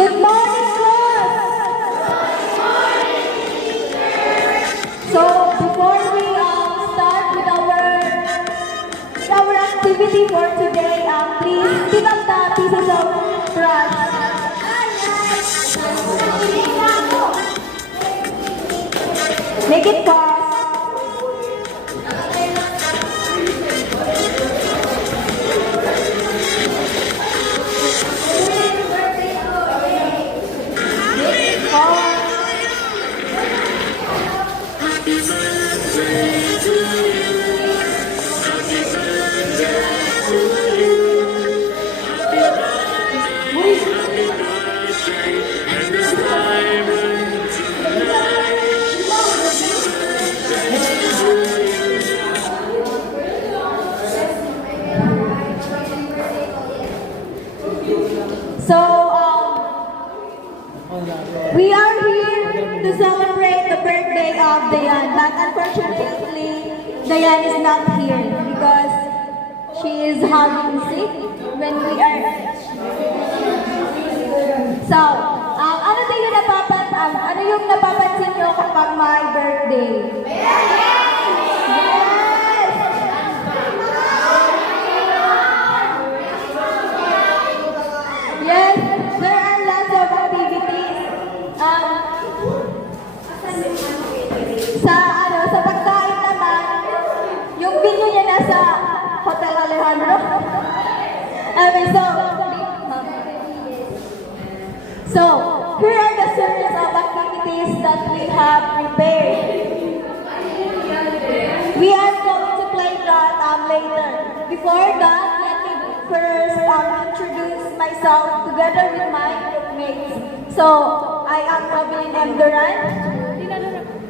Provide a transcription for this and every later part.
Good morning, class! So, before we start with our activity for today, please pick up the pieces of brush. Make it fast. So, we are here to celebrate the birthday of Dayan, but unfortunately, Dayan is not here because she is having sick when we are. So, ano yung napapansin nyo kapag may birthday? Yes, there are lots of activities. Sa pagkain naman, yung venue niya nasa Hotel Alejandro. So, here are the series of activities that we have prepared. We are going to play that later. Before that, let me first introduce myself together with my groupmates. So, I am Robin M. Duran,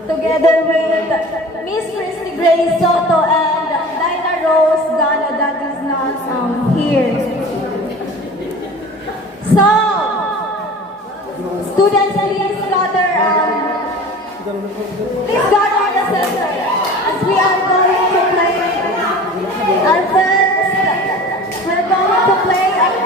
together with Miss Christy Grace Soto and Dinah Rose Gana that is not here. So, students, please gather in the center as we are going to play our first. We're going to play our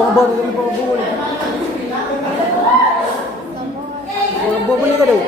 pangabot na rin pangabot. Bumuli ka daw.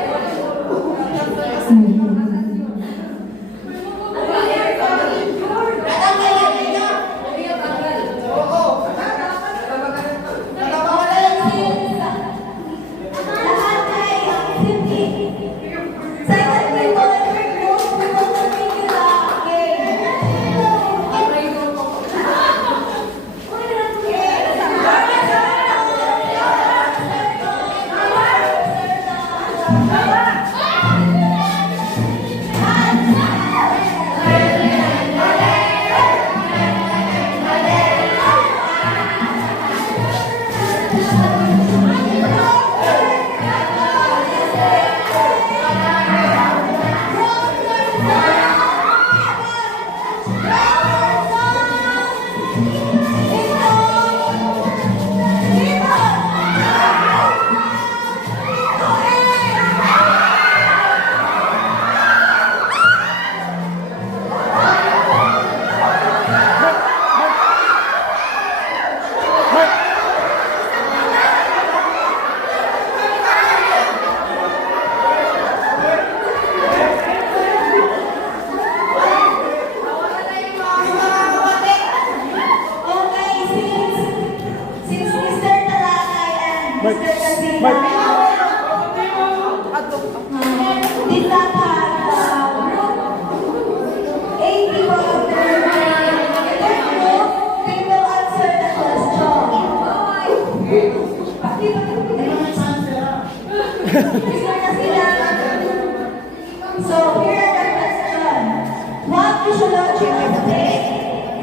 So here are the questions. What physiology of the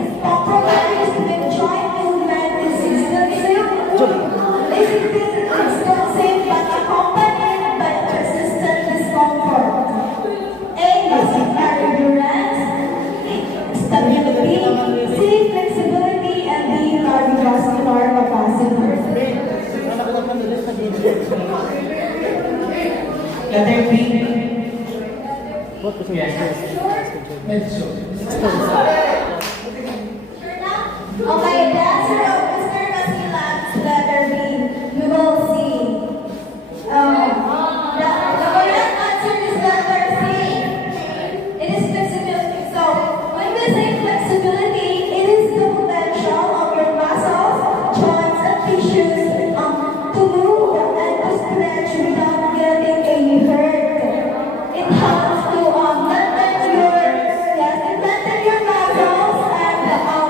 is compromised with joint movement is extensive but accompanied by persistent discomfort. A. Muscular endurance, stability, C. Flexibility, and D. Cardiovascular capacity. Letter B. What was Yes. Medso. Okay, the answer of Mr. Casilas, letter B. We will see. The correct answer is letter C. It is flexibility. So, when we say flexibility, it is the potential of your muscles, joints, and tissues to move and to stretch without getting any hurt. It helps to lengthen your muscles and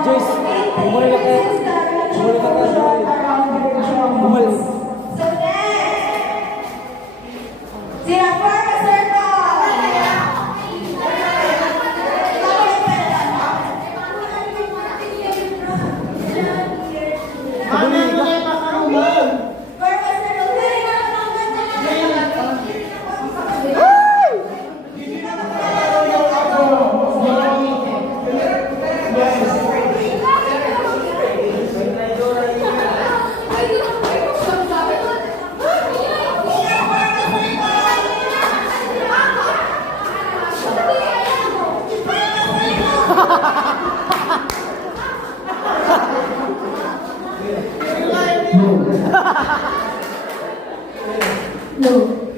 Joyce, bumalik ka. Bumalik ka. Bumalik. So next, sila Farma Circle. Bumalik ka. Farma Circle. No.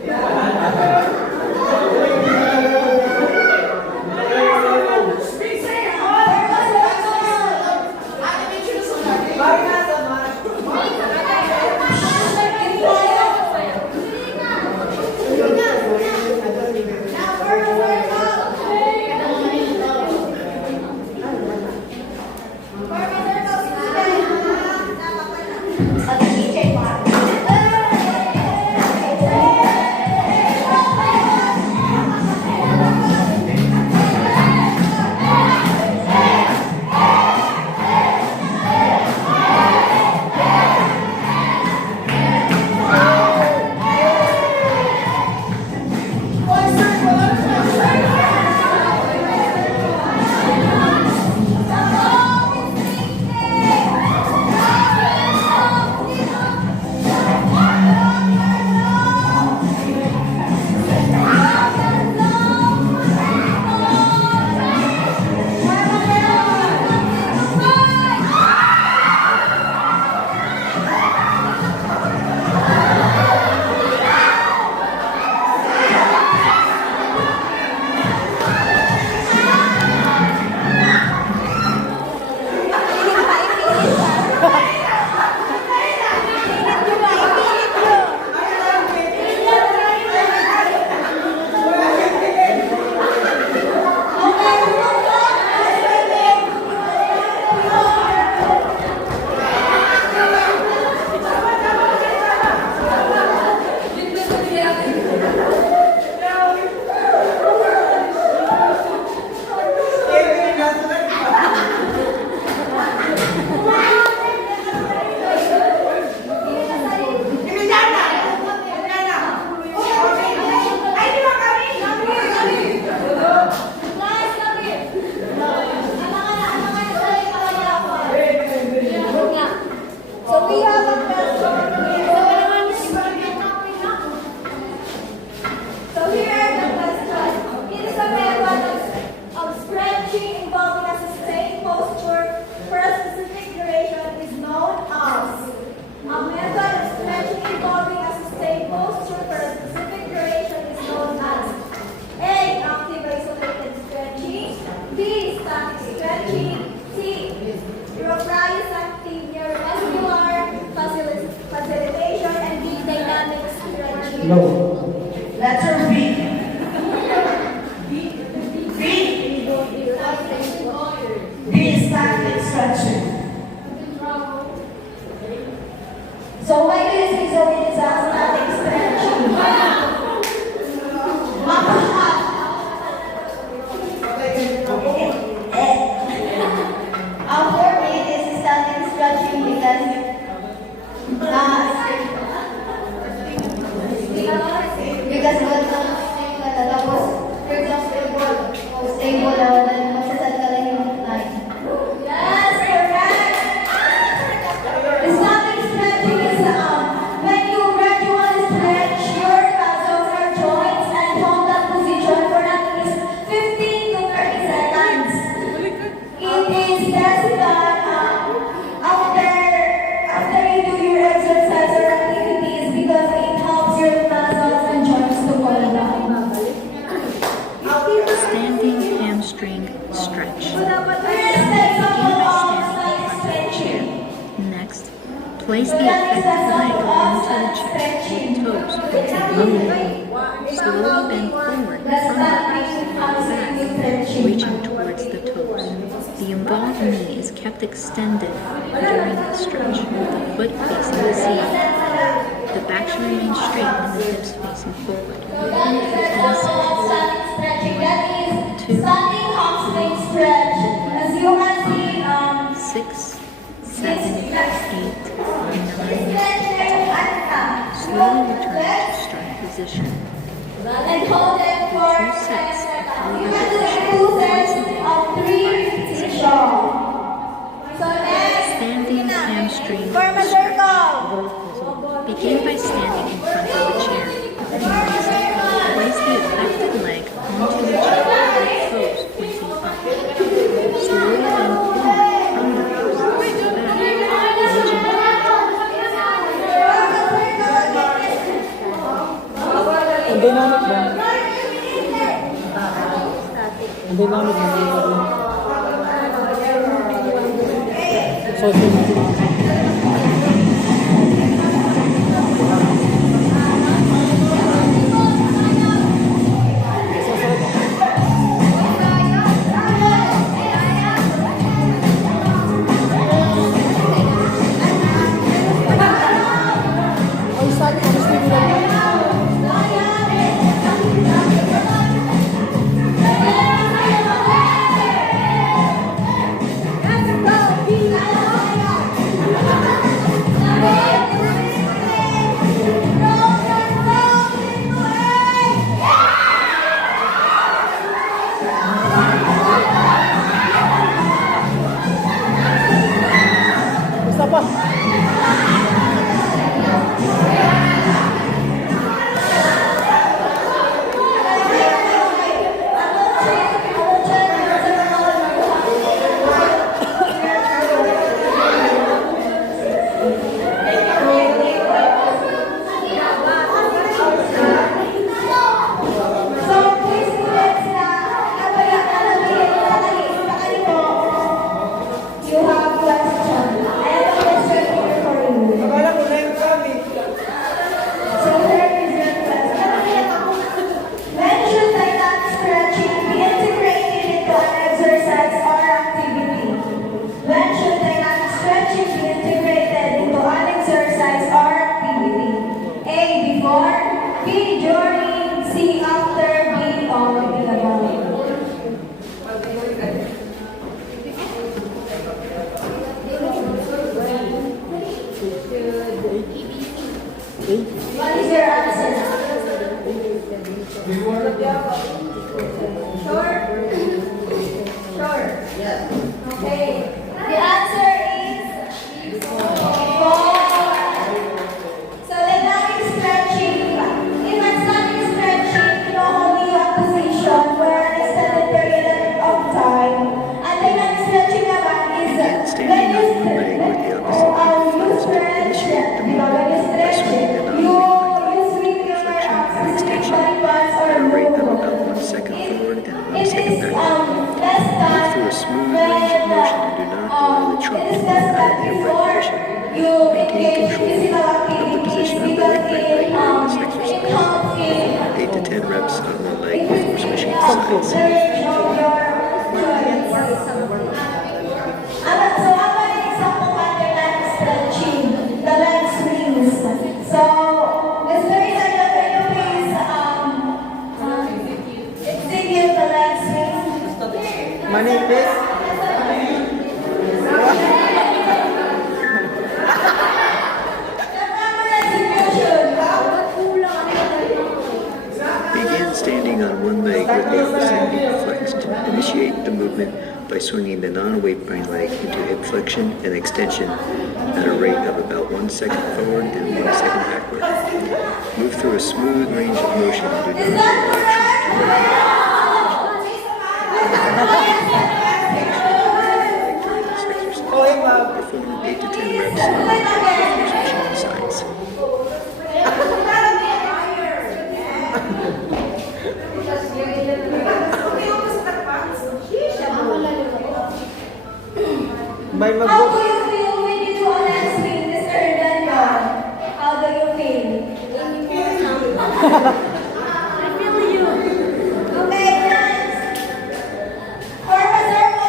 Low. Letter B. B. B is static stretching. So why do you say so it is a static stretching? For me, this is static stretching because what tapos for example, stable then magsasad ka lang yung line. Yes, correct! The static stretching is when you gradually stretch your muscles or joints and hold that position for at least 15 to 30 seconds. It is best done after you do your exercise or activities because it helps your muscles and joints to hold down. Standing hamstring stretch. Here's the example of static stretching. Next, place the affected leg onto the chair with toes pointing up. Slowly bend forward from the back, reaching towards the toes. The involved knee is kept extended during the stretch, the foot facing the ceiling. The back should remain straight and the hips facing forward. Repeat for 10 seconds. Standing hamstring stretch. As you can see, 6, 7, 8, 9. Slowly return to start position. and hold it for 2 sets. you can do 2 sets of 3 each arm. So next, Standing hamstring form a stretch. circle. Begin by standing in front of the chair. Next, place the affected leg onto the chair with toes pointing up. Slowly bend forward from the toes to the back, reaching Ang dynamic ba? Ang dynamic ba? So, you engage physical activities because it helps in 8 to 10 reps on one leg before switching to sides. the range of your joints. So, ang mga example natin ng stretching, the leg swings. So, Mr. Isaiah, can you please execute the leg swings? Manipis. The proper execution. Begin standing on one leg with the opposite hip flexed. Initiate the movement by swinging the non-weight-bearing leg into hip flexion and extension at a rate of about 1 second forward and 1 second backward. Move through a smooth range of motion and do Is not that during this exercise. Okay, ma'am. Perform 8 to 10 reps before switching to sides. May How mag- do you feel when you do a leg swing, Mr. Daniel? How do you feel? I feel you. Okay, nice. For reserve mo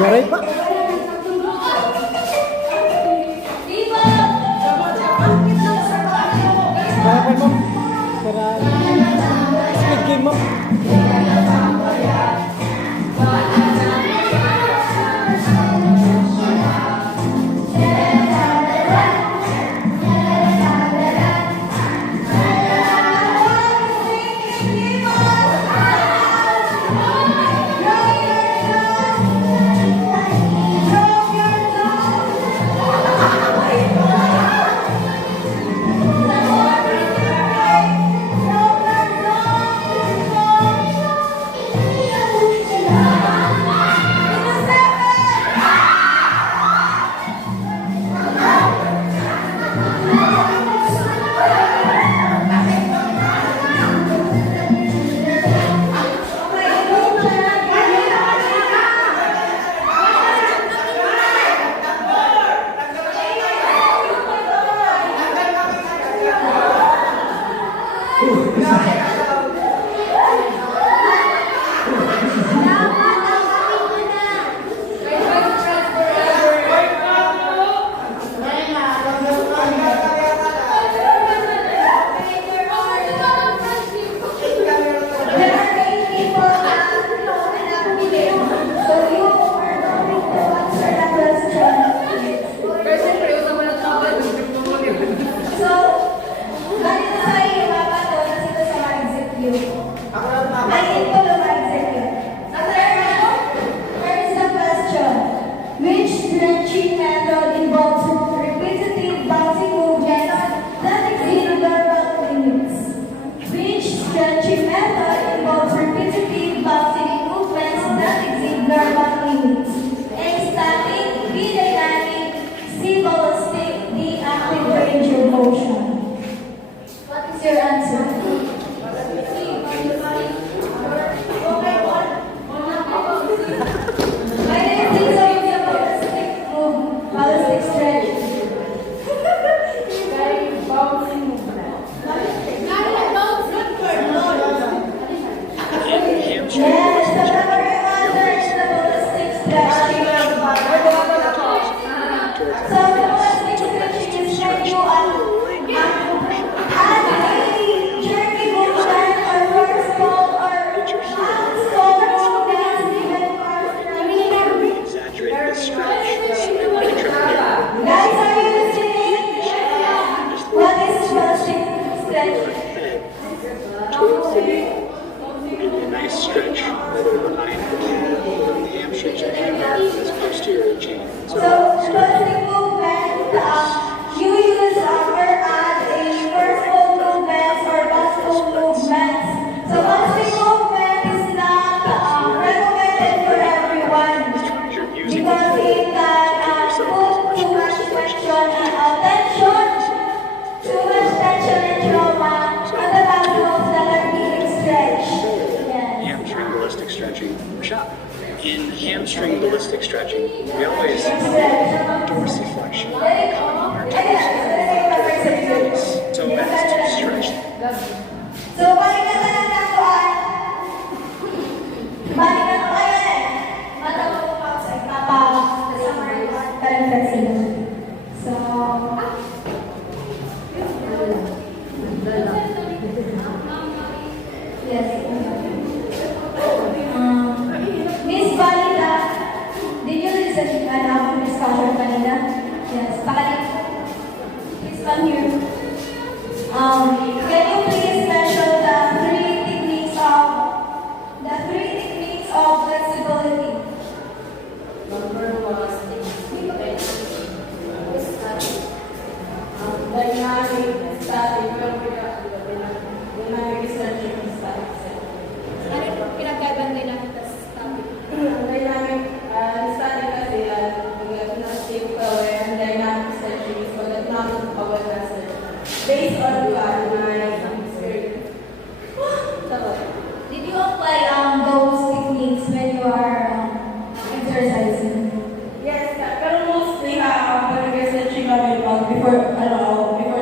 Waray pa. Viva! Kaya pa, ma'am. Para speed game, ma'am. What is your answer? In hamstring ballistic stretching, we always dorsiflexion our toes so as to stretch. So, balik na lang nakuan. Balik na ko ayan. Matawag ko pa sa ipapa-summary kasi. So, yes. Miss Valida, did you listen to our discussion kanina? Yes. Pakalik. Please come here. Can you please mention the three techniques of flexibility? Number one is dynamic, static, dynamic stretching, and static stretching. Ano yung pinagkaiban din natin sa static? Dynamic, static kasi pinag-stay power, and dynamic stretching is pag-atnamit power na stretching. Based on my experience. Did you apply those techniques when you are exercising? Yes, pero mostly pag nag-stretching kami before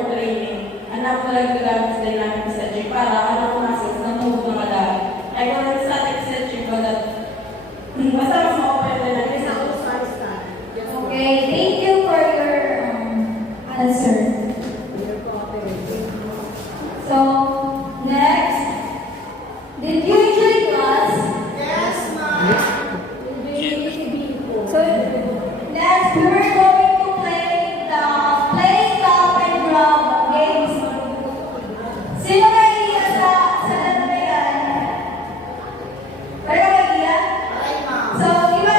training, anak ko lang gagamit sa dynamic stretching para muscles na move na madami. I know it's static stretching but basta mas ma-open na lang. It's not static. Okay, thank you for your answer. So, next, did you enjoy class? Yes, ma'am. So, next, we were going to play the top and grab games. Sino naiiya sa laro na yan? Kayo naiiya? So, di ba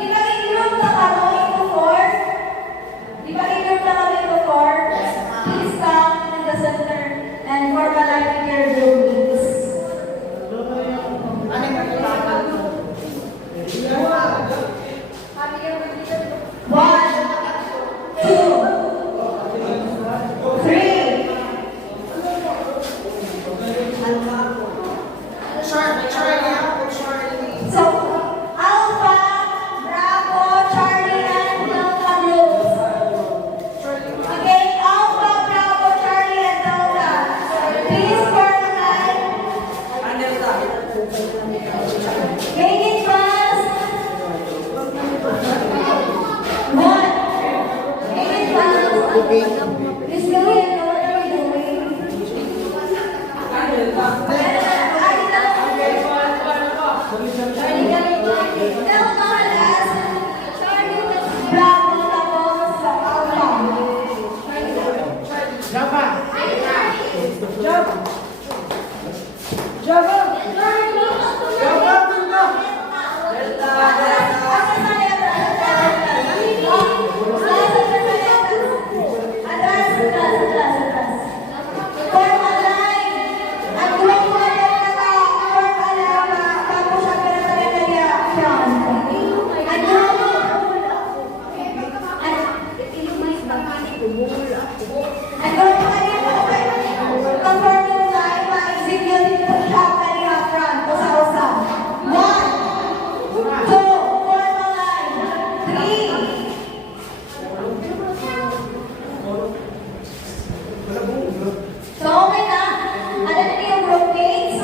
in-group na kami into 4? Di ba in-group na kami into 4? Please come in the center and form a line with your groupings. One, two, three. So, Alpha, Bravo, Charlie, and Delta groups. Again, Alpha, Bravo, Charlie, and Delta. Please form a line. Make it fast. One. Make it fast. Miss Lilian, what are we doing? So, okay na? Alam niyo yung group mates?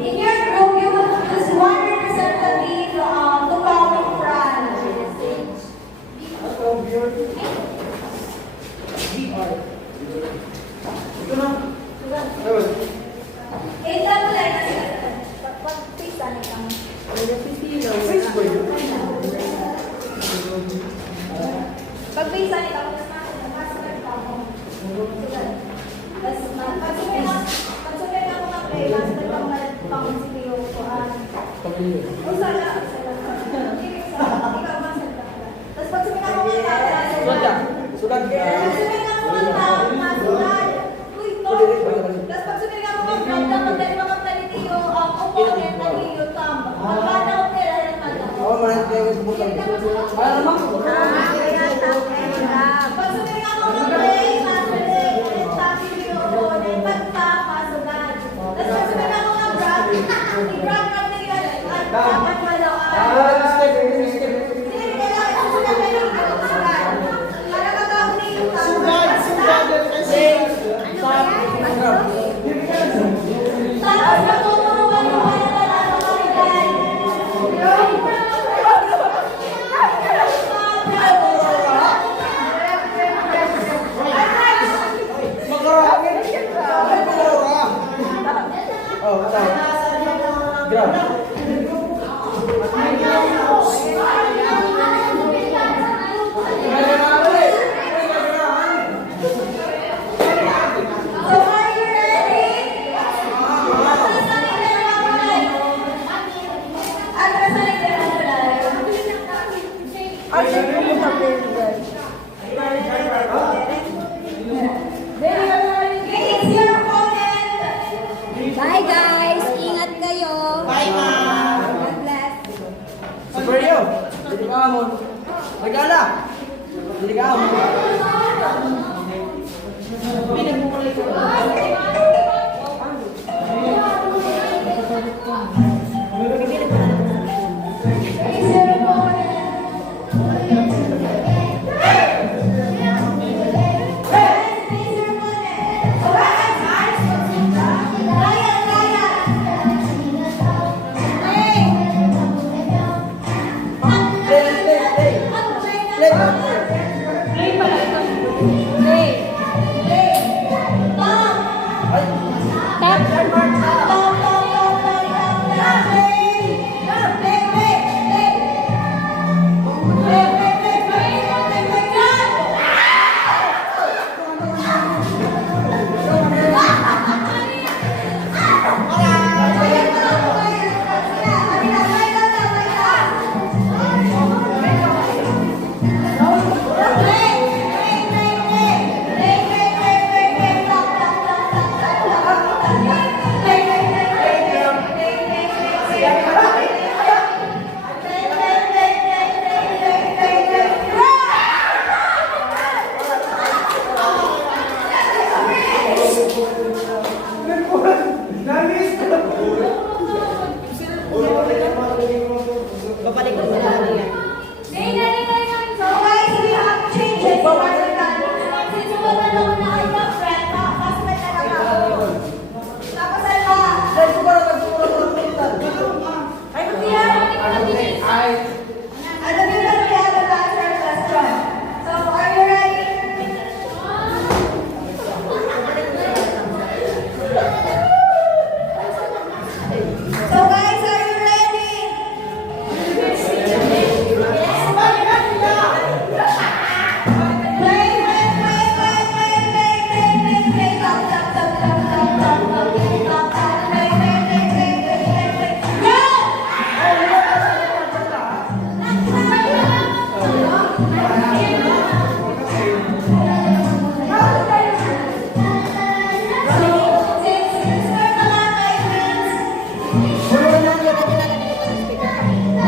In your group, you will choose one representative to come in front. In the place. Pag-bisa ni ako, mas nagpapong. Tapos, pag-sumay ako ng play, mas nagpapong si Leo ko. O sana, ikaw mas nagpapong. Tapos, pag-sumay ako ng tao, Sulat ka. pag-sumay ako ng tao, masulat. Uy, to. Tapos, pag-sumay ako ng tao, magdali mga talitiyo, component na Leo Tam. Magkana ko nila ng mata. Oo, maraming kayo sa butang. Para naman. Pag-sumay ako ng play, mas nagpapong. Pag So are you ready? It's your opponent. Bye guys! Ingat kayo! Bye, ma'am. God bless! Super yo. Hindi ka mo. Regala. Hindi ka mo.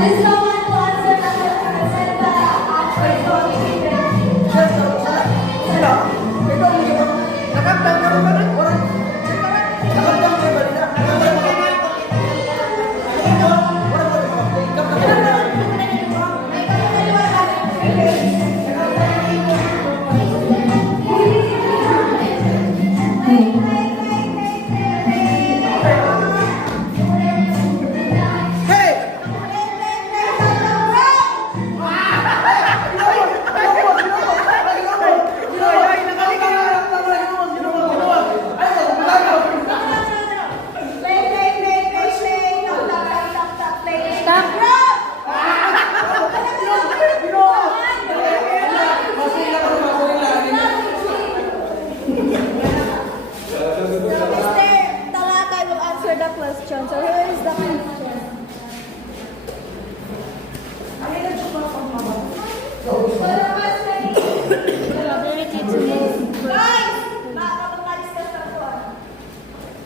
It's your question. So here is the question. The ability to move. Guys! Baka mag-discuss na po.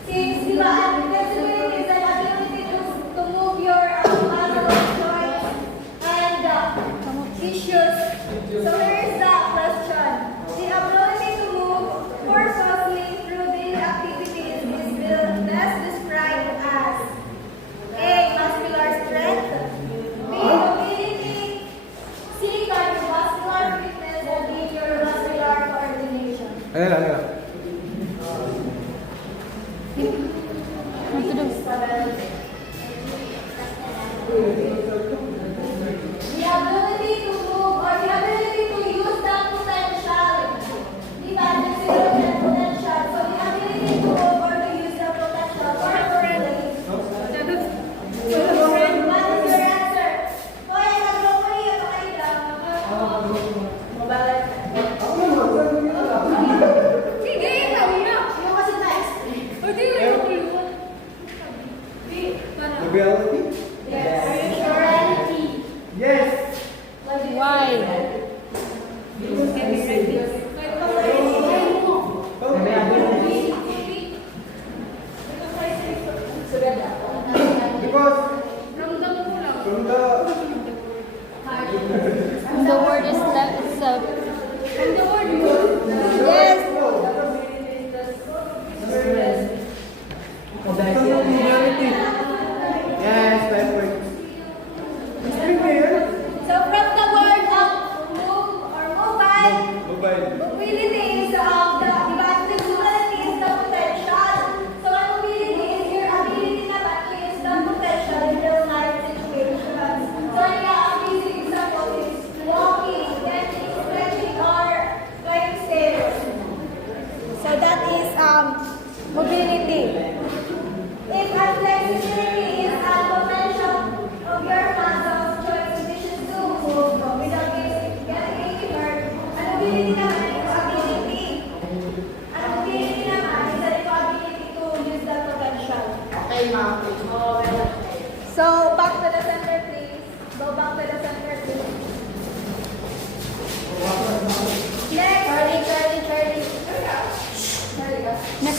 Since, di ba, flexibility is an ability to move your joints and issues. So here is the question. The ability to move forcefully through daily activities is best described as A. Muscular strength, B. Mobility, C. Cardiovascular fitness, and D. Neuromuscular coordination. Ayan lang, ayan lang. The ability to move or the ability to use the potential. Di ba? This is the potential. So the ability to move or to use the potential for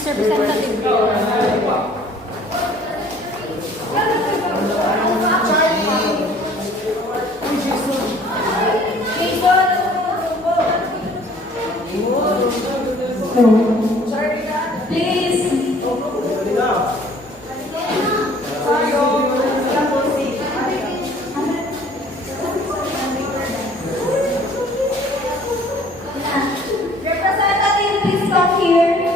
Representative. Please. Representative, please come here.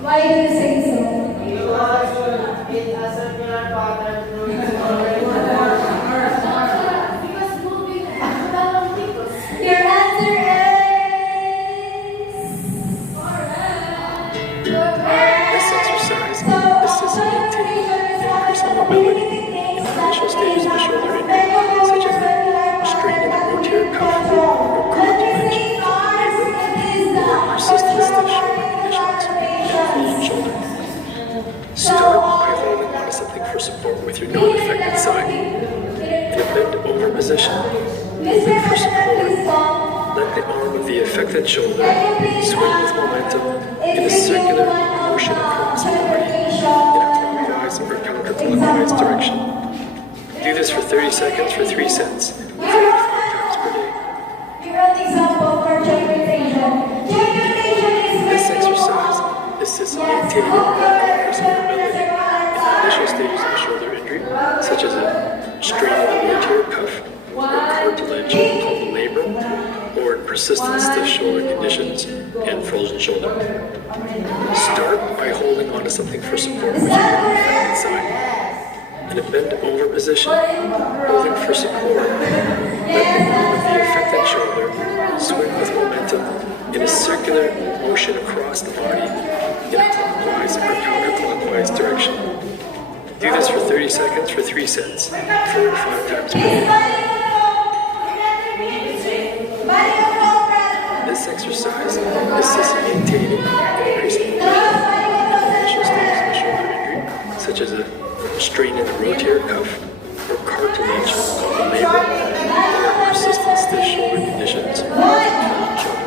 Why do you say so? Because it's a circular pattern through its Your answer This exercise assists in maintaining increasing mobility in the initial stages of the shoulder injury, such as strain in the rotator cuff or current tension, persistence of shoulder conditions, and fusion shoulder. Start by holding monocyclic for support with your non-affected side. In a bend over position, open for support. Let the arm of the affected shoulder swing with momentum in a circular motion across the body in a clockwise or counterclockwise direction. Do this for 30 seconds for 3 sets, 4 to 5 times per day. Example for joint rotation. Joint rotation is This exercise assists in maintaining and increasing mobility in the initial stages of shoulder injury, such as a strain of the rotator cuff or cartilage called the labrum, or in persistent stiff shoulder conditions and frozen shoulder. Start by holding onto something for support with your non-affected side. In a bend over position, holding for support, let the arm of the affected shoulder swing with momentum in a circular motion across the body in a clockwise or counterclockwise direction. Do this for 30 seconds for 3 sets, 4 to 5 times per day. This exercise assists in maintaining and increasing mobility in the initial stages of shoulder injury, such as a strain in the rotator cuff or cartilage called the labrum, or persistent stiff shoulder conditions and frozen shoulder.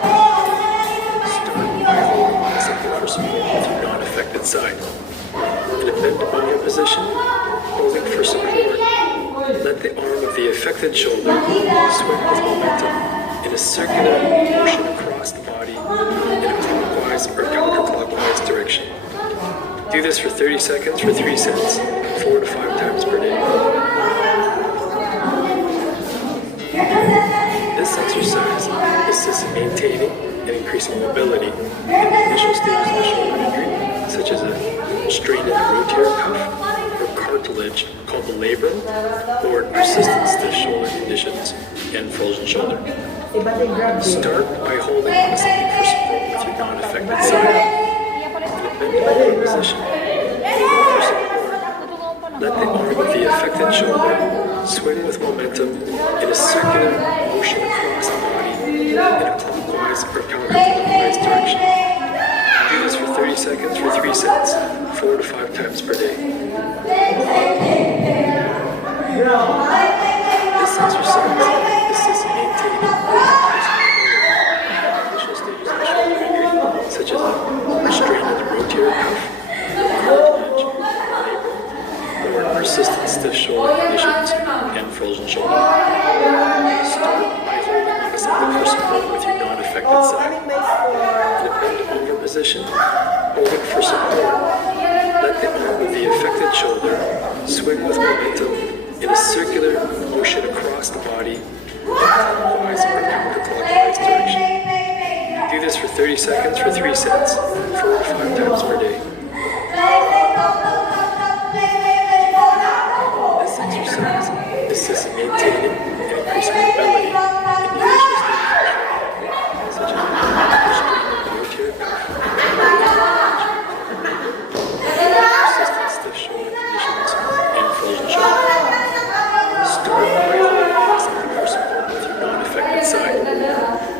Start by holding on to something for support with your non-affected side. In a bend over position, holding for support, let the arm of the affected shoulder swing with momentum in a circular motion across the body in a clockwise or counterclockwise direction. Do this for 30 seconds for 3 sets, 4 to 5 times per day. This exercise assists in maintaining and increasing mobility in the initial stages of shoulder injury, such as a strain in the rotator cuff or cartilage called the labrum, or in persistent stiff shoulder conditions and frozen shoulder. Start by holding on to something for support with your non-affected side. In a bend over position, holding for support, let the arm of the affected shoulder swing with momentum in a circular motion across the body in a clockwise or counterclockwise direction. Do this for 30 seconds for 3 sets, 4 to 5 times per day. This exercise assists in maintaining and increasing mobility in the initial stages of shoulder injury, such as a strain of the rotator cuff, cartilage, labrum, or persistent stiff shoulder conditions and frozen shoulder. Start by holding onto something for support with your non-affected side. In a bend over position, holding for support, let the arm of the affected shoulder swing with momentum in a circular motion across the body in a clockwise or counterclockwise direction. Do this for 30 seconds for 3 sets, 4 to 5 times per day. This exercise assists in maintaining and increasing mobility in the initial stages of shoulder, such as strain of the rotator cuff, persistent stiff shoulder conditions, and frozen shoulder. Start by holding on to something for support with your non-affected side. In a bend over position,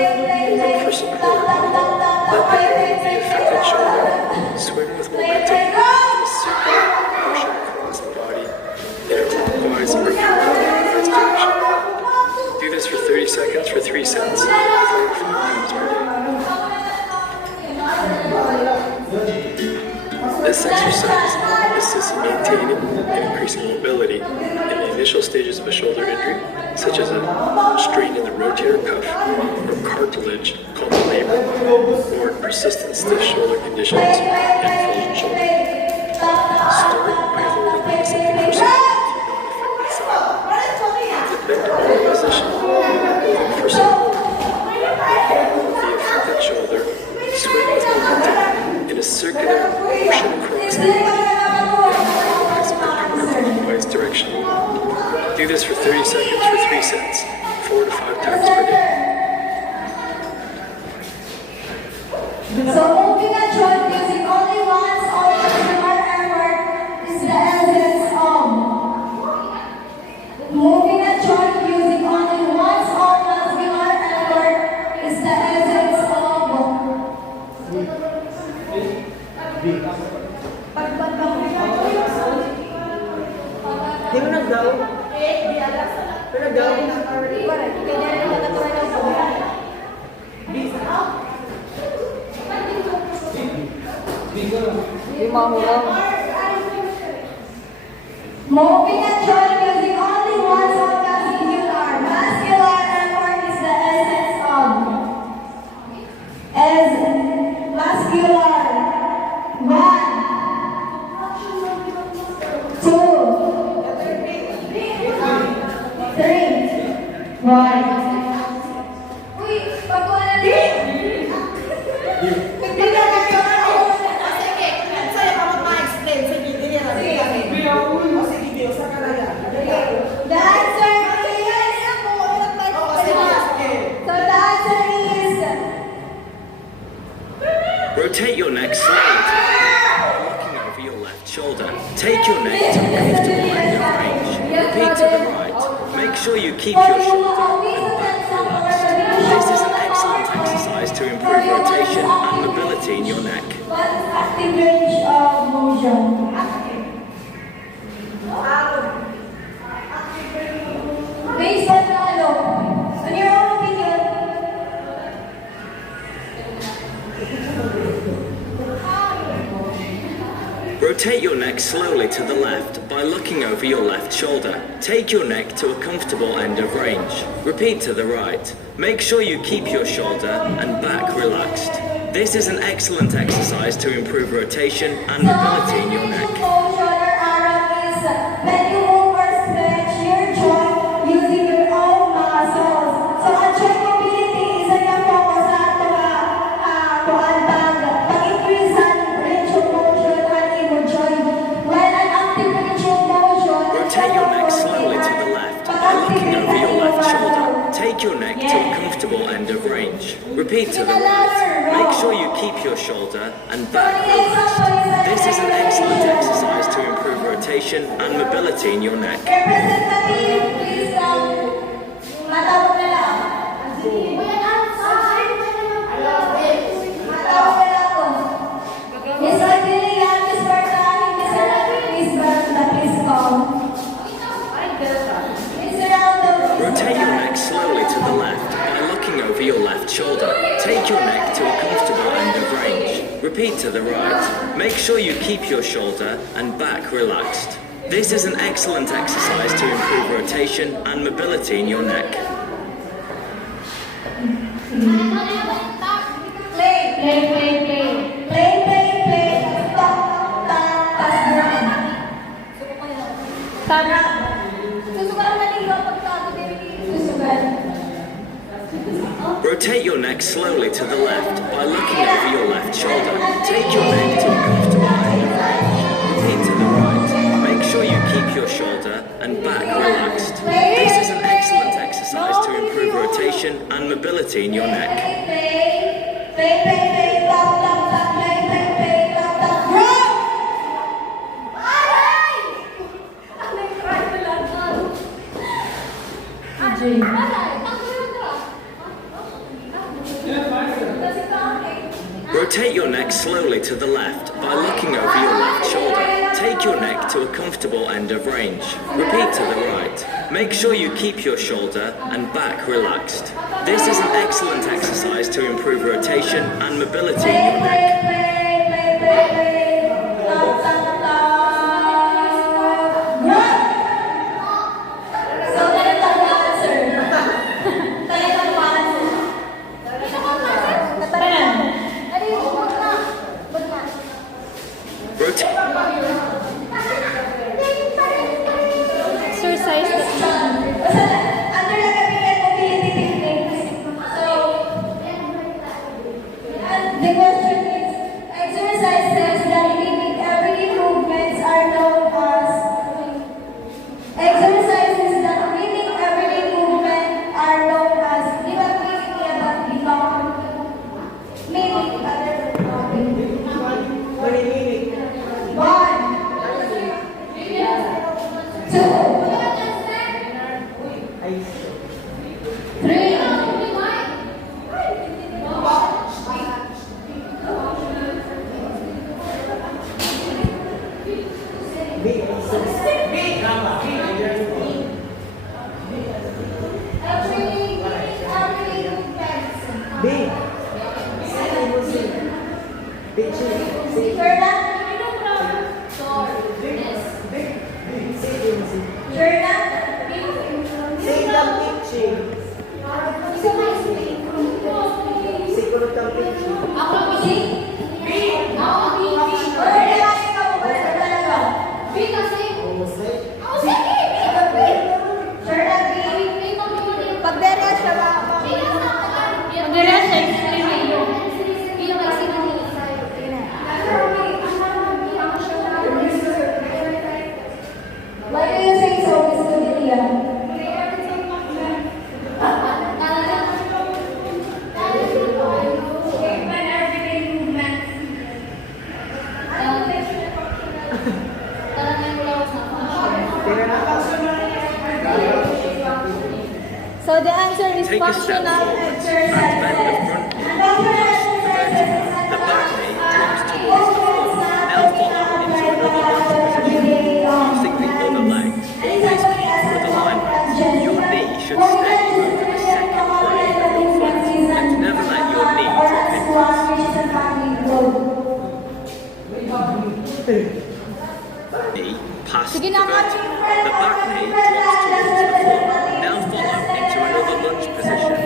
holding for support, let the arm of the affected shoulder swing with momentum in a circular motion across the body in a clockwise or counterclockwise direction. Do this for 30 seconds for 3 sets, 4 to 5 times per day. This exercise assists in maintaining and increasing mobility in the initial stages of a shoulder injury, such as a strain in the rotator cuff or cartilage called the labrum, or in persistent stiff shoulder conditions and frozen shoulder. Start by holding on to something for support with your non-affected side. In a bend over position, holding for support, the affected shoulder swing with momentum in a circular motion across the body in a clockwise or counterclockwise direction. Do this for 30 seconds for 3 sets, 4 to 5 times per day. So moving a joint using only once or more effort is the essence of. Moving a joint using only once or more effort is the essence of. Di mo nagdaw? Pero nagdaw? Di mahulaw. Moving and joy using only one song as singular. Masculine and form is the essence of. As masculine. 1, 2, 3, 1. Uy, pagkuha na din. The answer is. So the answer is. Rotate your neck slowly, looking over your left shoulder. Take your neck to a comfortable end of range. Repeat to the right. Make sure you keep your shoulder and back relaxed. This is an excellent exercise to improve rotation and mobility in your neck. What is active range of motion? Based on your own opinion. Rotate your neck slowly to the left by looking over your left shoulder. Take your neck to a comfortable end of range. Repeat to the right. Make sure you keep your shoulder and back relaxed. This is an excellent exercise to improve rotation and mobility in your neck. Motion or arm is when you move or stretch your joint using your own muscles. So ang joint mobility isa niya focus sa tuan pag-increase ang range of motion at imo joint. When an active range of motion, Rotate your neck slowly to the left by looking over your left shoulder. Take your neck to a comfortable end of range. Repeat to the right. Make sure you keep your shoulder and back relaxed. This is an excellent exercise to improve rotation and mobility in your neck. Representative, please matawag na lang. Matawag na lang ako. Miss Adelia, Miss Bartani, Miss Brenda, please come. Miss Ronaldo, Rotate your neck slowly to the left by looking over your left shoulder. Take your neck to a comfortable end of range. Repeat to the right. Make sure you keep your shoulder and back relaxed. This is an excellent exercise to improve rotation and mobility in your neck. play. Stop, pass, run. Tara. Susukan na ligo pagkato din. Susukan. Rotate your neck slowly to the left by looking over your left shoulder. Take your neck to a comfortable end of range. Repeat to the right. Make sure you keep your shoulder and back relaxed. This is an excellent exercise to improve rotation and mobility in your neck. Play, stop, play, stop, run! Rotate your neck slowly to the left by looking over your left shoulder. Take your neck to a comfortable end of range. Repeat to the right. Make sure you keep your shoulder and back relaxed. This is an excellent exercise to improve rotation and mobility in your neck. Exercise that the question is, exercises that mimic everyday movements are known as. Exercises that mimic everyday movement are known as. Di ba mimic niya ba? Di ba? Mimic other than talking. 1, 2, 3. So the answer is Take a step functional forwards exercise. and bend the front knee past the vertical. The back knee drops towards the floor. Now follow into another lunge position. Using the other leg, always keep good alignment. Your knee should stay over the second grade of your foot and never let your knee drop inwards. Knee past the Sige na, vertical. The back knee drops towards the floor. Now follow into another lunge position.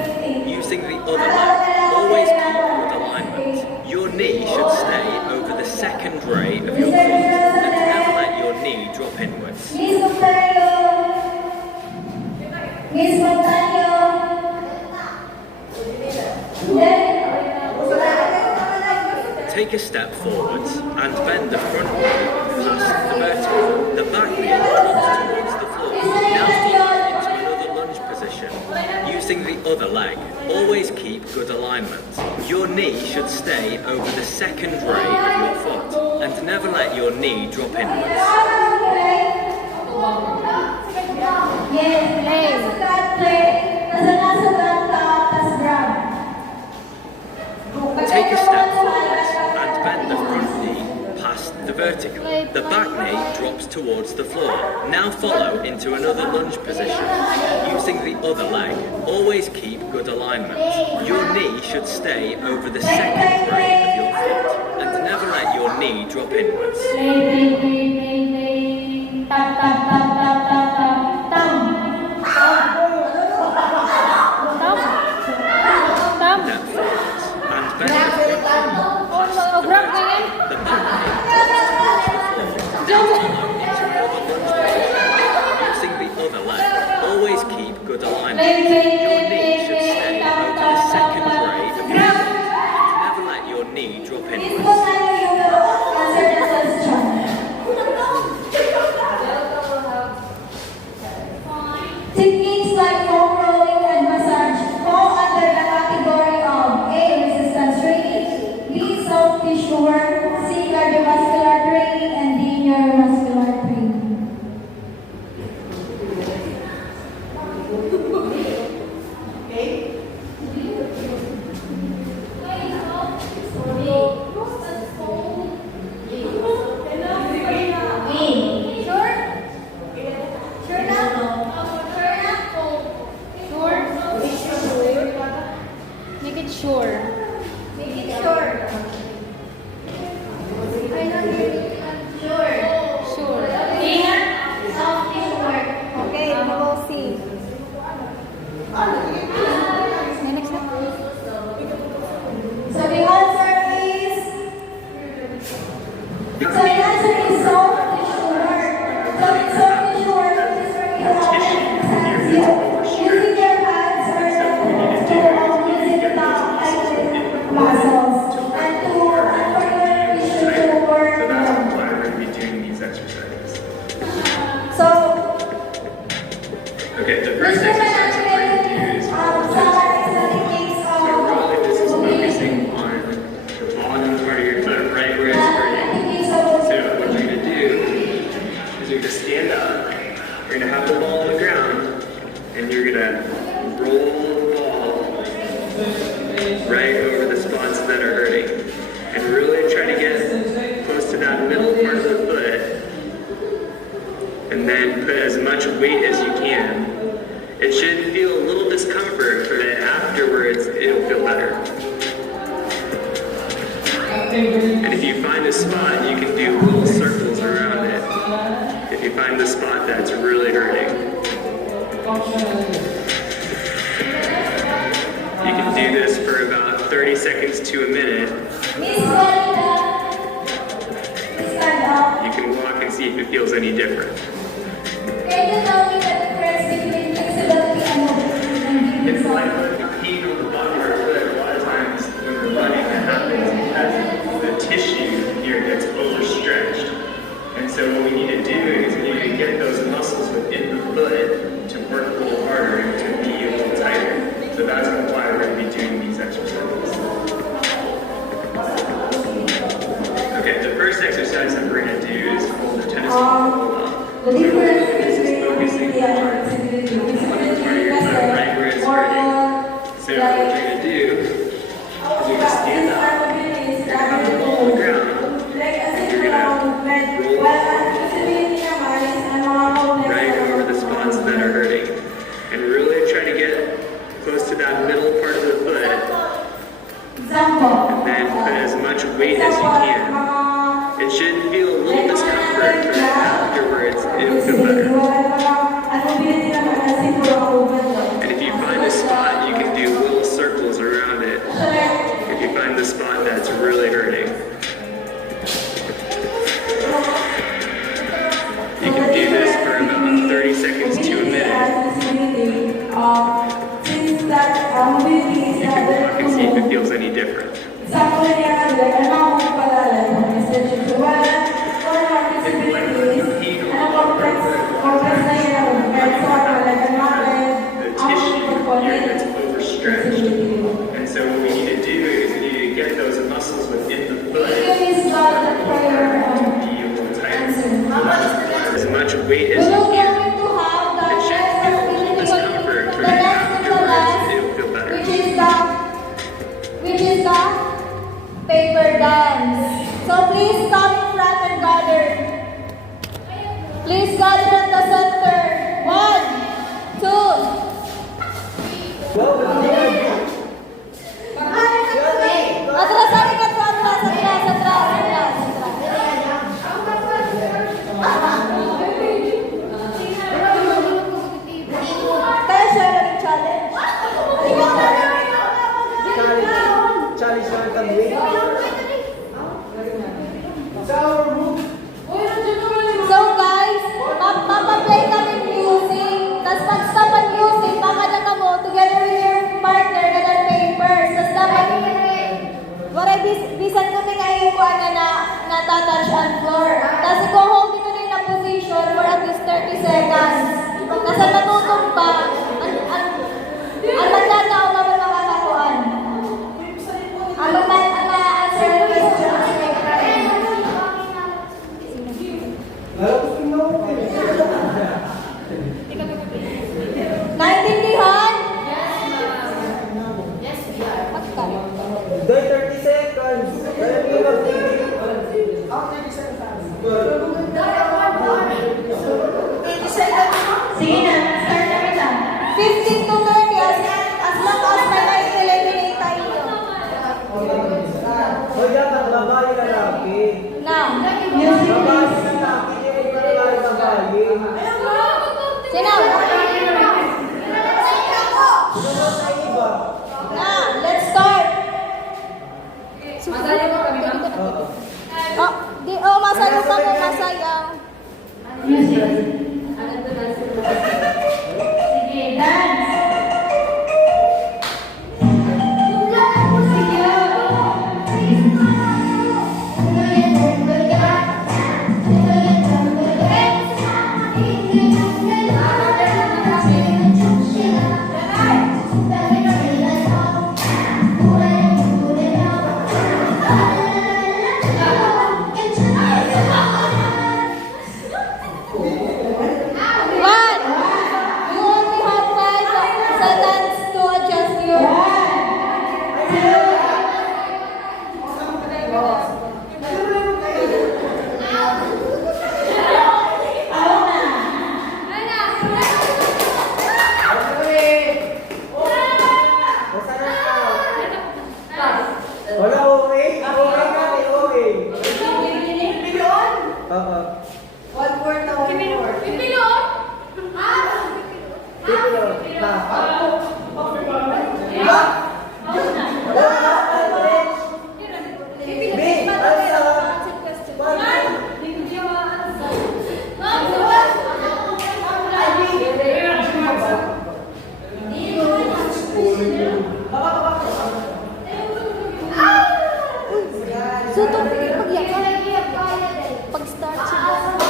Using the other leg, always keep good alignment. Your knee should stay over the second ray of your foot and never let your knee drop inwards. Miss Montario. Miss Montario. Take a step forwards and bend the front knee past the vertical. The back knee drops towards the floor. Now follow into another lunge position. Using the other leg, always keep good alignment. Your knee should stay over the second ray of your foot and never let your knee drop inwards. Take a step forwards and bend the front knee past the vertical. The back knee drops towards the floor. Now follow into another lunge position. Using the other leg, always keep good alignment. Your knee should stay over the second grade of your foot and never let your knee drop inwards. Step forwards and bend the front knee past the vertical. The back knee drops towards the floor. Now follow into another lunge position. Using the other leg, always keep good alignment. Your knee should stay over the second grade of your foot and never let your knee drop inwards. Techniques like foam rolling and massage fall under the category of A. Resistance training, B. Soft tissue work, C. Cardiovascular training, and D. Neuromuscular training. Make it sure. Sure. Okay, we will see. Next one. So the answer is soft tissue work. So in soft tissue work, it is really using your hands or your hands to using the muscles and for your tissue to work. So that's why we're going to be doing these exercises. So Okay, the first exercise I'm going to do is summarize the techniques so really this is focusing on the bottom part of your foot, right where it's hurting. So what you're going to do is you're going to stand up, you're going to have the ball on the ground, and you're going to roll the ball right over the spots that are hurting. And really try to get close to that middle part of the foot, and then put as much weight as you can. It should feel a little discomfort, but afterwards it'll feel better. And if you find a spot, you can do little circles around it. If you find the spot that's really hurting. You can do this for about 30 seconds to a minute. Miss Juanita, stand up. You can walk and see if it feels any different. Can you tell me the difference between flexibility and mobility and It's being like soft? the pain on the bottom of our foot. A lot of times when we're running, that happens because the tissue here gets overstretched. And so what we need to do is we need to get those muscles within the foot to work a little harder and to be a little tighter. So that's why we're going to be doing these exercises. Okay, the first exercise that we're going to do is The difference between mobility and flexibility. Flexibility kasi more on So what you're going to do is you're going to stand up, you're going to roll on the ground, like as if movement, while flexibility naman is ang mga complex right over the spots that are hurting. And really try to get close to that middle part of the foot, example. and then put as much weight as you can. It should feel a little discomfort, but afterwards it'll feel better. And if you find a spot, you can do little circles around it. If you find the spot that's really hurting. You can do this for about 30 seconds to a minute. You can walk and see if it feels any different. The tissue here that's overstretched. And so what we need to do is we need to get those muscles within the foot be able to tighten as much weight as you can. It should feel a little discomfort, but afterwards it'll feel better. Which is the paper dance. So please come in front and gather. Please gather at the center. 1, 2. Atras, Kaya siya naging challenge. Challenge na ang tabi. So guys, mapaplay kami music. Tapos pag stop ang music, makada ka mo together with your partner na ng papers. Tapos dapat, waray bisan kami ngayon ko na natatouch on floor. Tapos i-hold dito na yung position for at least 30 seconds. Kasi matutong pa, ang magdadao naman makakakuan. Ang answer the question. Naintindihan? Yes, we are. Doy, 30 seconds. Kaya nyo mag-TV. 30 seconds. Sige na, start na kita. 15 to 30 as long as may na-eliminate tayo. O dapat babae lalaki. Now, Babae lalaki, hindi ko lalaki babae. sino? Ano sa iba? Now, let's start. Masayaw ka mo, masayaw. Music. Sige, dance. Wala, okay? Okay natin, okay. Oo. Pipilon. So, ito, pag-start siya.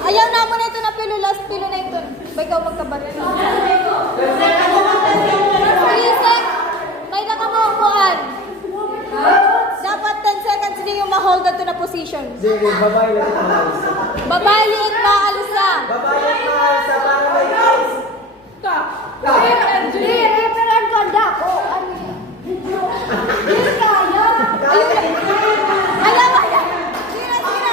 Ayaw na mo na ito na pilo, last pilo na ito. Ba ikaw magkabat? Lisek, may nakamaupuan. Dapat 10 seconds din yung ma-hold na ito na position. Sige, babae lang ito maalis. Babae liit maalisa. Babae lang maalis para may guys. Referan ko ang dako. Hindi kaya. Ayaw, ayaw. Sira, sira.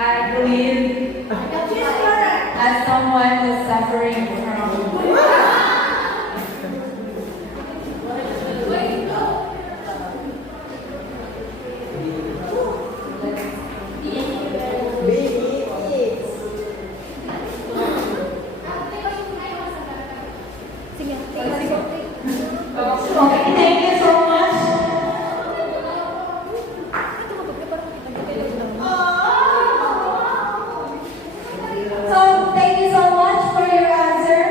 I believe as someone who's suffering from Okay, thank you so much. So, thank you so much for your answer.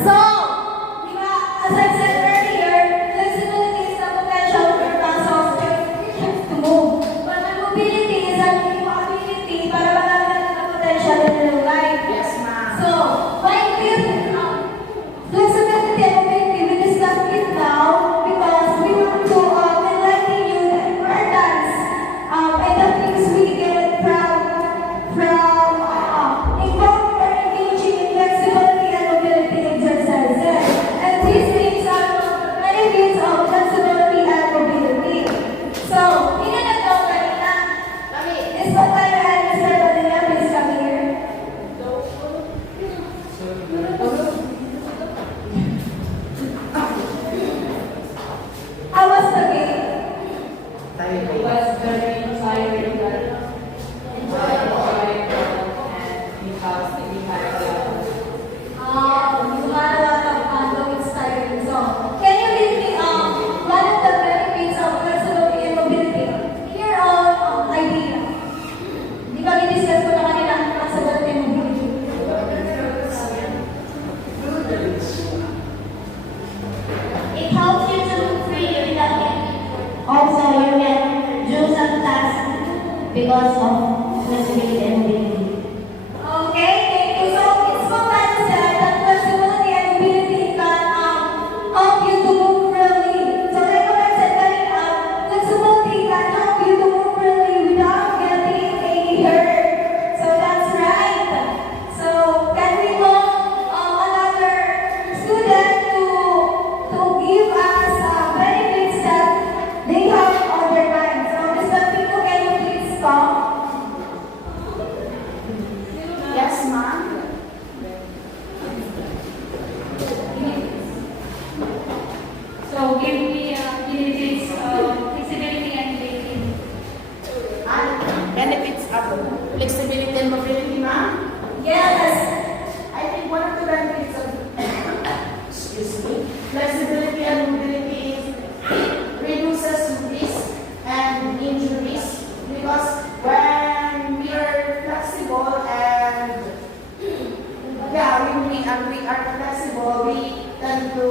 So, di ba, as I said earlier, flexibility is the potential for muscles to move. But mobility is an ability para magawa natin ang potential in real life. Yes, ma'am. So, why with flexibility and mobility, we discussed it now because we want to enlighten you the importance and the things we get from involving or engaging in flexibility and mobility exercises. And these things are benefits of flexibility and mobility. So, inanagaw kanina. Is what tayo ay Mr. Padilla, please come here. How was the game? It was very tiring, but enjoyable, and because we had a lot of You had a lot of fun, though it's tiring. So, can you give me one of the benefits of flexibility and mobility? In your own idea. Di ba i-discuss ko na kanina ang flexibility and mobility? It helps you to move freely without getting. Also, you can do some tasks because of flexibility and mobility. Okay, thank you. So, it's common said that flexibility and mobility can help you to move freely. So, like what I said kanina, flexibility can help you to move freely without getting hurt. So, that's right. So, can we call another student to give us benefits that they have on their mind? So, Mr. Pico, can you please come? Yes, ma'am. So give me benefits of flexibility and mobility. And benefits of flexibility and mobility, ma'am. Yes. I think one of the benefits of excuse me, flexibility and mobility is it reduces risk and injuries because when we are flexible and when we are flexible, we tend to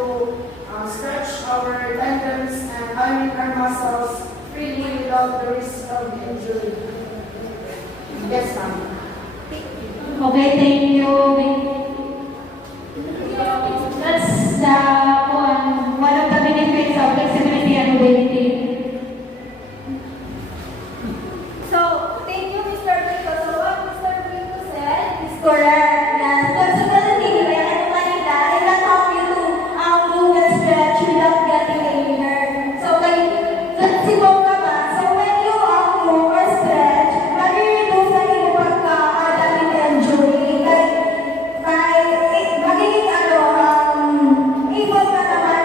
stretch our tendons and our muscles freely without the risk of injury. Yes, ma'am. Okay, thank you. That's one of the benefits of flexibility and mobility. So, thank you, Mr. Pico. So, what Mr. Pico said is correct. Yes, flexibility, kaya ano kanina, it can help you to move and stretch without getting injured. So, flexible ka ba? So, when you move or stretch, mag-reduce ang iyong pagka-damage injury. Magiging able ka naman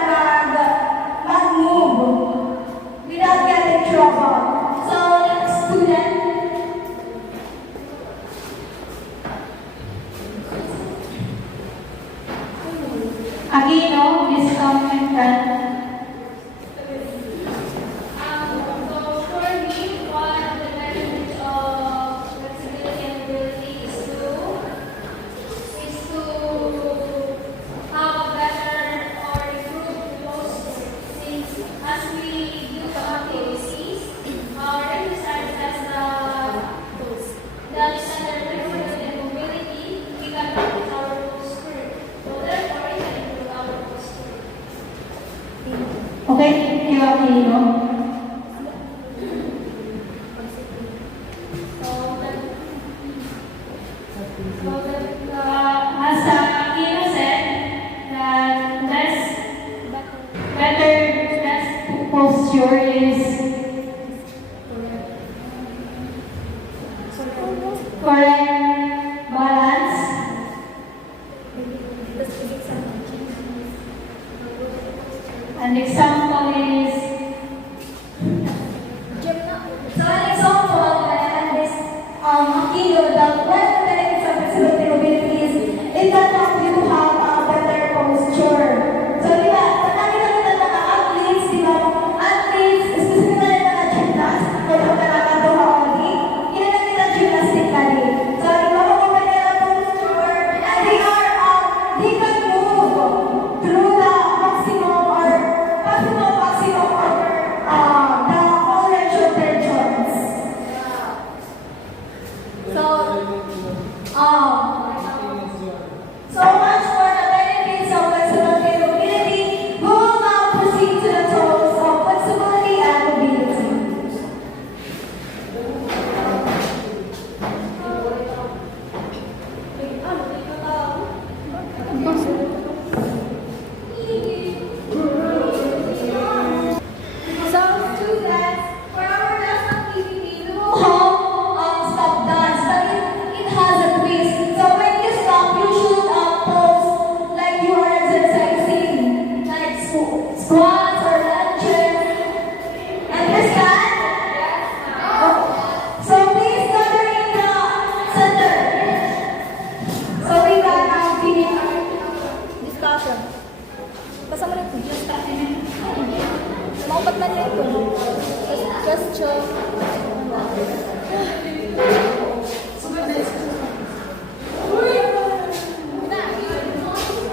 mag-move without getting trouble. So, next student. Aquino, please come and front. So for me, one of the benefits of flexibility and mobility is to have a better or improved posture. Since as we do the activities, our exercise has the flexibility and mobility, we can practice our posture. So therefore, it can improve our posture. Okay, thank you, Aquino. As Aquino said, that best posture is correct balance. An example is So,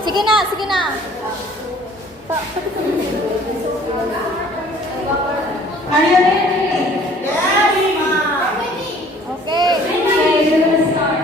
Sige na, sige na. Are you ready? Okay. Okay, we will start.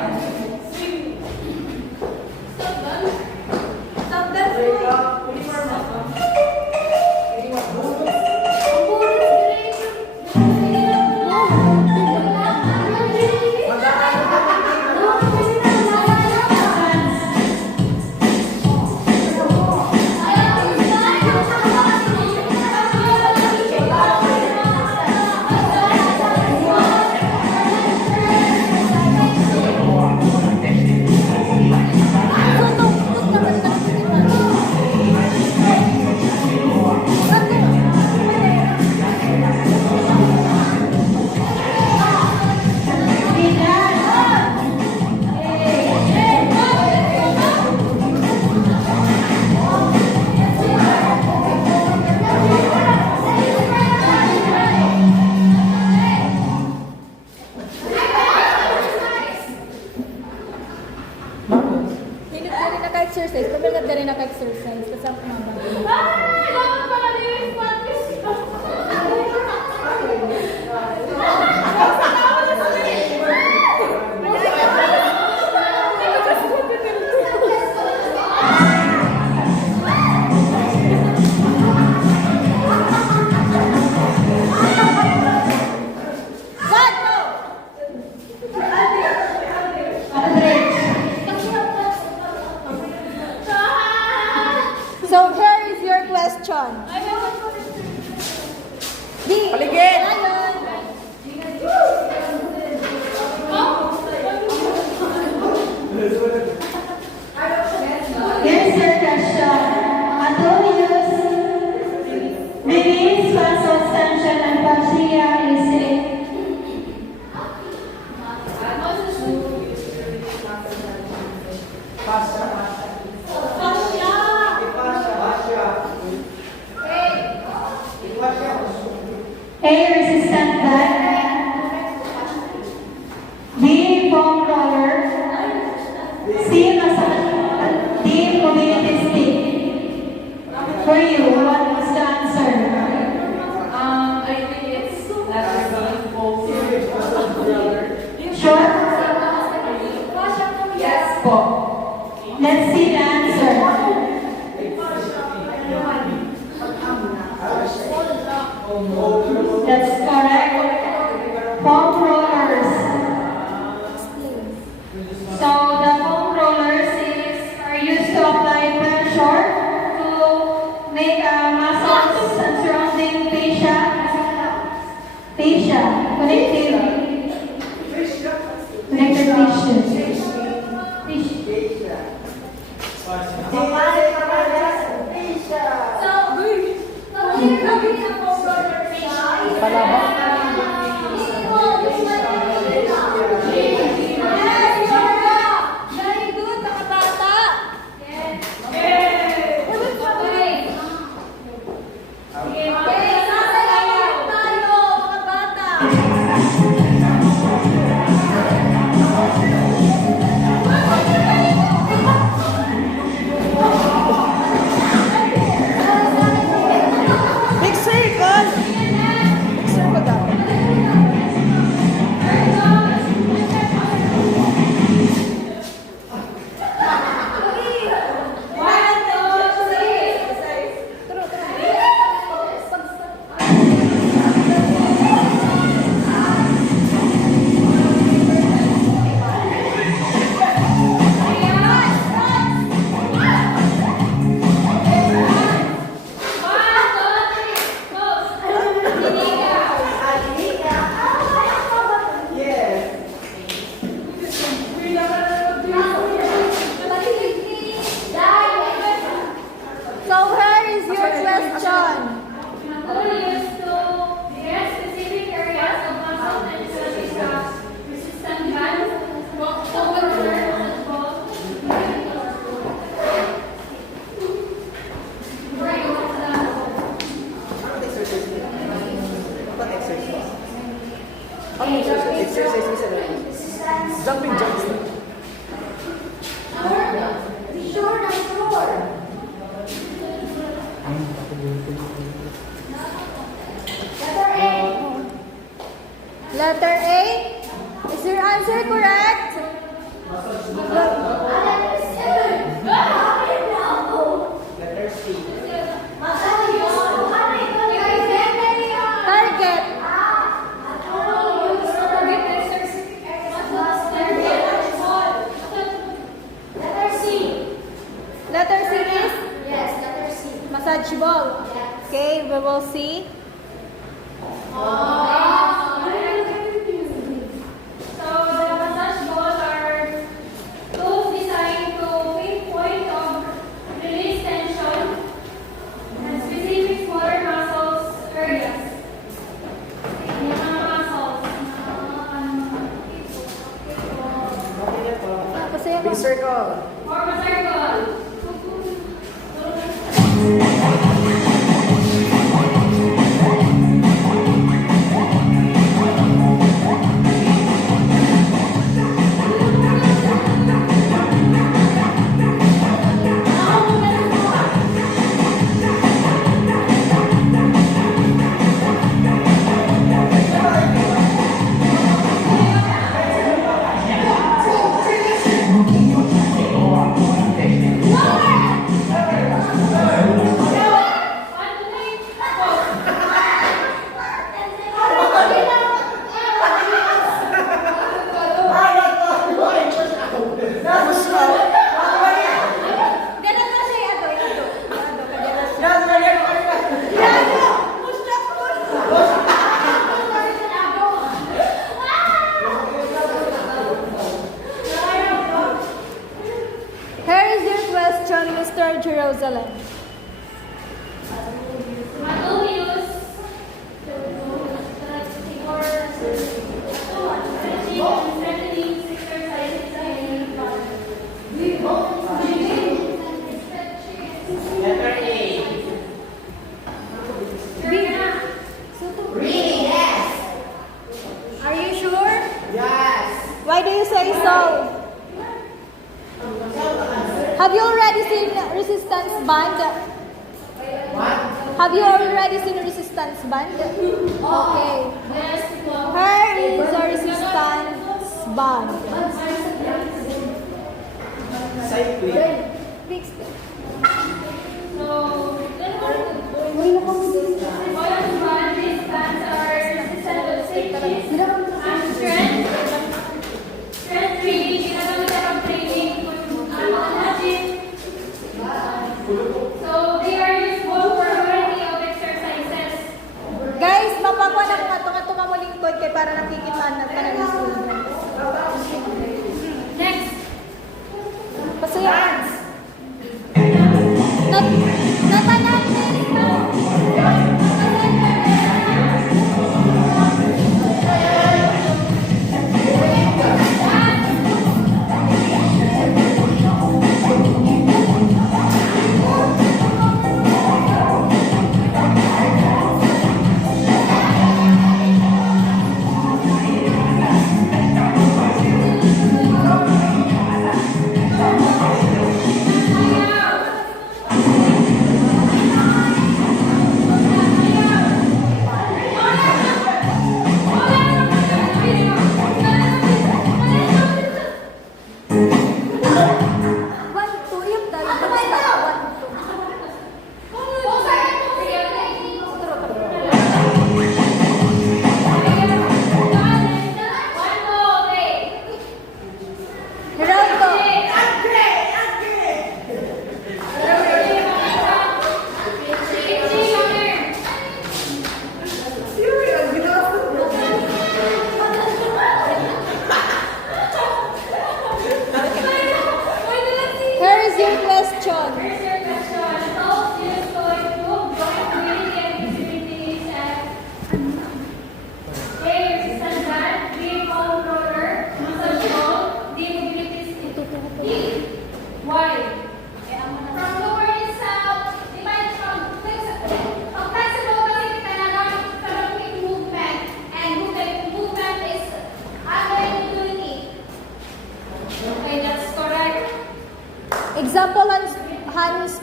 Hindi na rin naka-exercise. Pwede na rin naka-exercise. Kasi ako mababa. So here is your question. D. Paligid! Here's your question. Antonius release consubstantial and patria is it? A. Resistant bag. B. Foam roller. C. Massage. D. Mobility stick. For you, what is the answer? I think it's letter B. Sure? Yes po. Let's see the answer. That's correct. Foam rollers. So the foam rollers are used to apply pressure to make muscles and surrounding connected tissues. Very good, mga bata. Okay, sasayaw tayo, mga bata. Exercise isa na. Jumping jacks. Letter A. Is your answer correct? Letter C. Target. Letter C is? Massage ball. Okay, we will see. So the massage balls are tools designed to pinpoint of release tension and specific smaller muscles areas. Yung mga muscles. Big circle. Or circle. Here is your question, Mr. Jerusalem. Matumius. Strengthening exercises and Letter A. Reading, yes. Are you sure? Yes. Why do you say so? Have you already seen resistance band? What? Have you already seen resistance band? Okay. Here is a resistance band. Cycling. Fix it. So, all of these bands are resistant to safety and strength. Strength training, ginagamit na pag-training kung ano natin. So, they are useful for a variety of exercises. Guys, mapakwa na mga tunga-tunga mo lingkod kay para nakikitaan na tanan ng students. Next, Pasaya. Natanan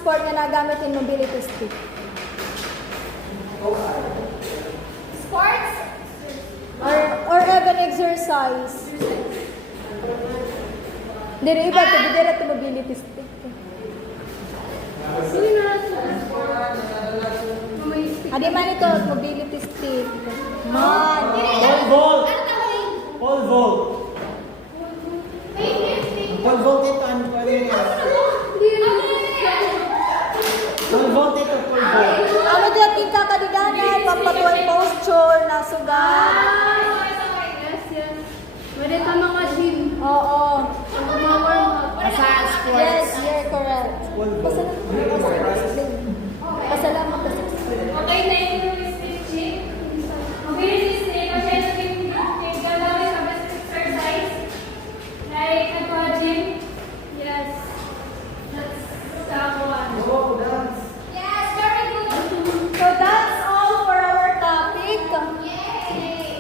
sport nga nagamit yung mobility stick? Sports? Or even exercise? Diri iba to, diri to mobility stick. Adi man ito, mobility stick. Man. Pole vault. Pole vault. Pole vault ito, ano pa rin yan? Pole vault ito, pole vault. Ano di ating kakadiganan, pampatuay posture, nasugan. Pwede ka mga gym. Oo. Mga warm-up. Yes, you're correct. Pasalamat ka sa Okay, thank you, Miss Richie. Mobility stick, okay, so gagawin sa best exercise. Like, nagpa-gym. Yes. That's the one. Yes, very good. So that's all for our topic. Yay!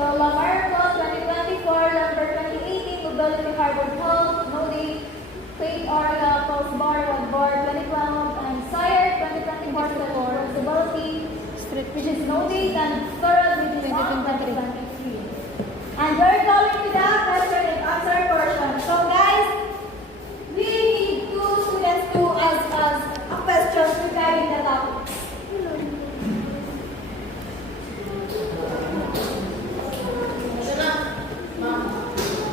So, Lamarco, 2024, number 2018, Mobility Harvard Health, Modi, Faith Orga, Postbar, Wadbar, 2012, and Sire, 2024, Responsibility, which is Modi, and Thorough, which is 2023. And we're going to the question and answer portion. So, guys, we need two students to ask us a question regarding the topics.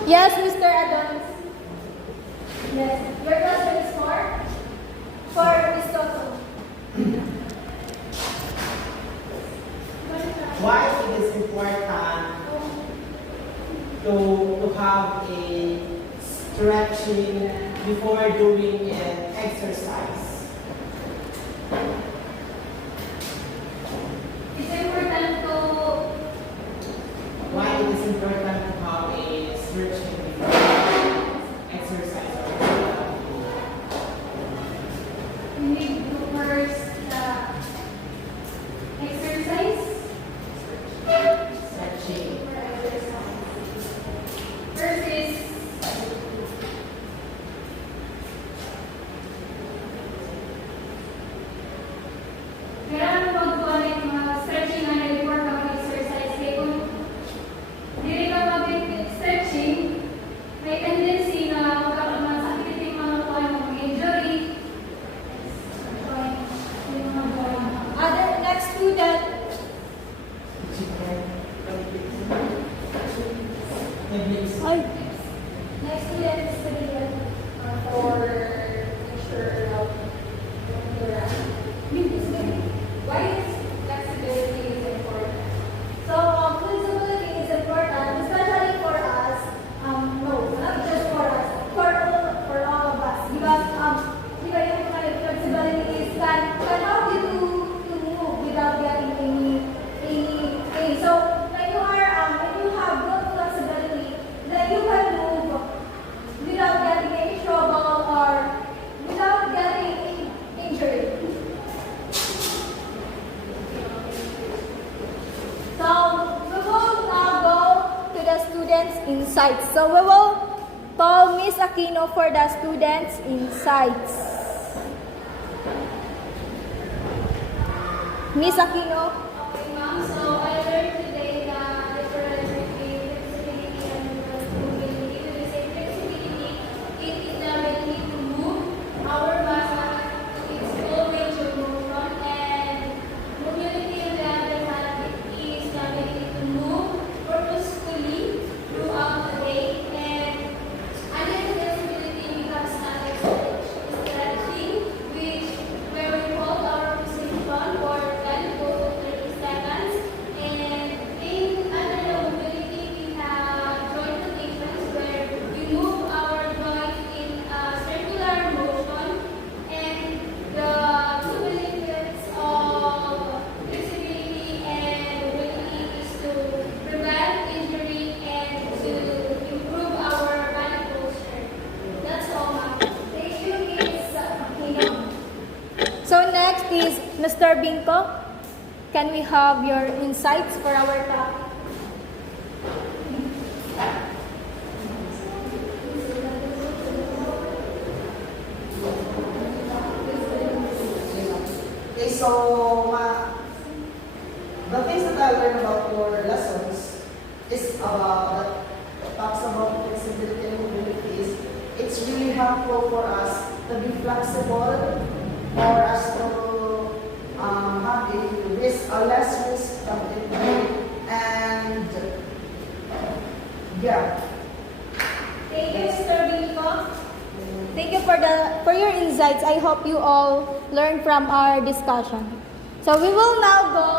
Yes, Mr. Adams. Yes. Your question is for Ms. Toto. Why it is important to have a stretching before doing an exercise? It's important to Why it is important to have a stretching before exercise? we need to first exercise. Stretching. First is kailangan mo mag-connect stretching na before ka mag-exercise. Kaya kung hindi ka mag-stretching, may tendency na magkakaroon ng sakit yung mga kuha ng injury. Yung mga joint. Other next student. Ay. Next student is student for teacher of why is flexibility is important? So, flexibility is important, especially for us. No, not just for us, for all of us. Because diba yung kind of flexibility is can help you to move without getting any pain. So, when you have good flexibility, then you can move without getting any trouble or without getting injury. So, we will now go to the students' insights. So, we will call Miss Aquino for the students' insights. Miss Aquino. Okay, ma'am. So I learned today the difference between flexibility and mobility. To say flexibility, it is the ability to move our muscle to its full range of motion, and mobility on the other hand, it is the ability to move purposefully throughout the day. And under flexibility becomes stretching, which where we hold our position for 10 to 30 seconds. And under the mobility, we have joint rotations where we move our joints in a circular motion. And the two benefits of flexibility and mobility is to prevent injury and to improve our body posture. That's all, ma'am. Thank you, Miss Aquino. So, next is Mr. Binko. Can we have your insights for our topic? Okay, so the things that I learned about your lessons is talks about flexibility and mobility. It's really helpful for us to be flexible, for us to have a less risk of injury, and yeah. Thank you, Mr. Binko. Thank you for your insights. I hope you all learned from our discussion. So we will now go